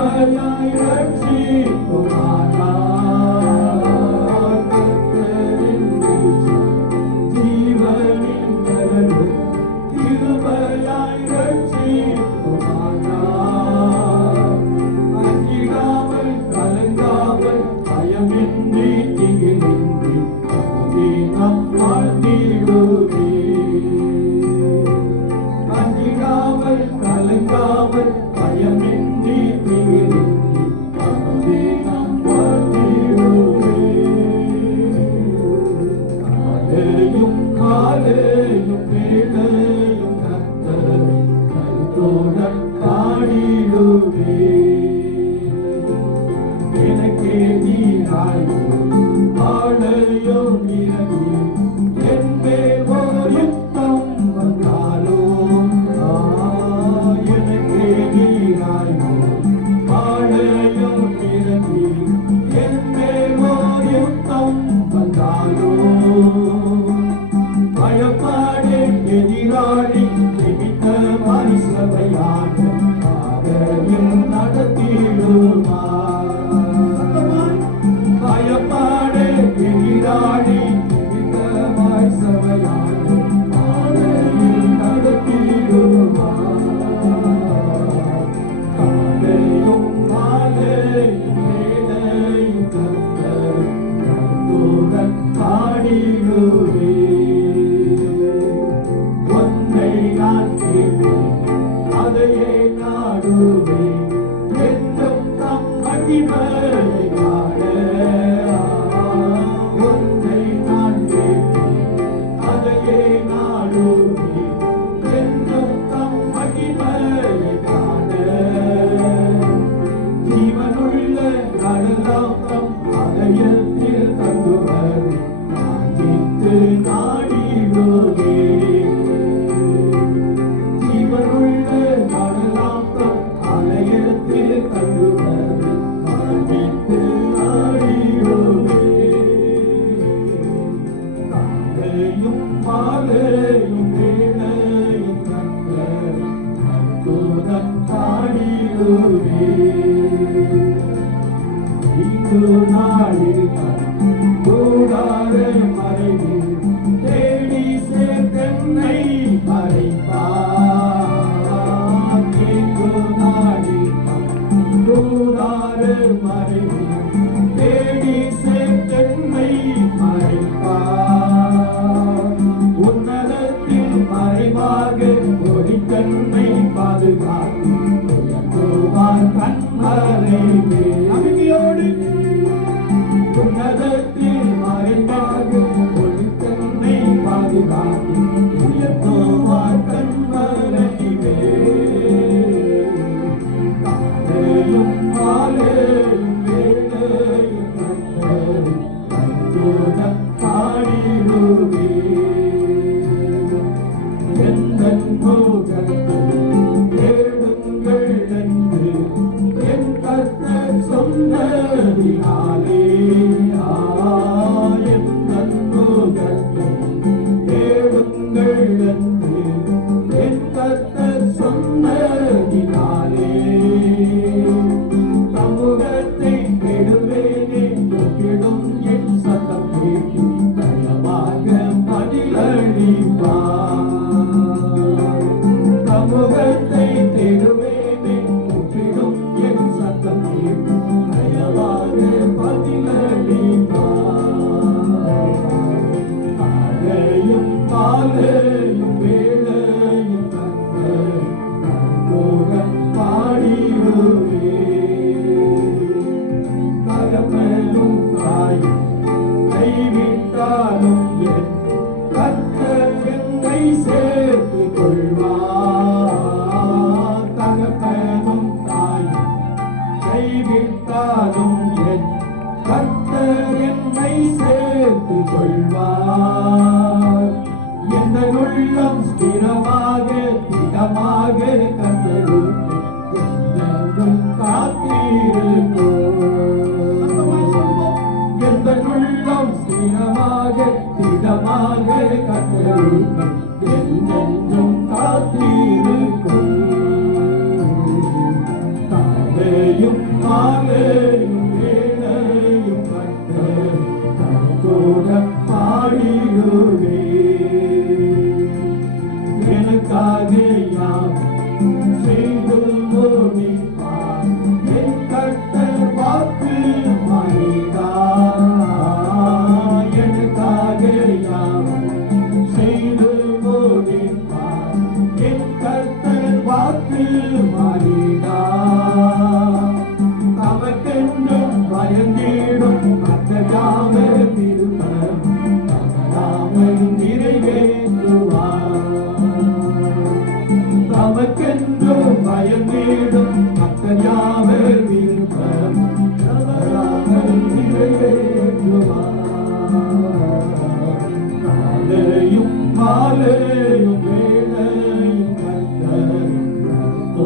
나는나의음식 은. Fatima. உயர்த்துவார் பாடிடுவே കാത്തിൽ മരിക തവക്കെണ്ടും ഭയങ്കീടും അറ്റരാമ തിരുമണം രാമൻ നിറവേറ്റുവാ തവക്കെണ്ടും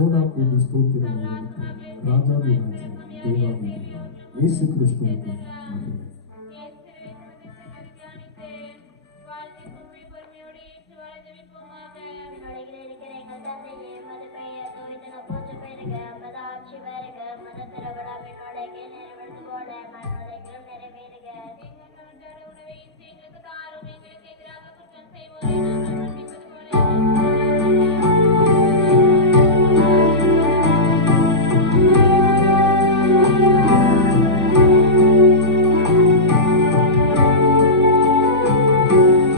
थोड़ा कुछ स्तोत्र राजा भी राजा देवा भी देवा यीशु कृष्ण के नाम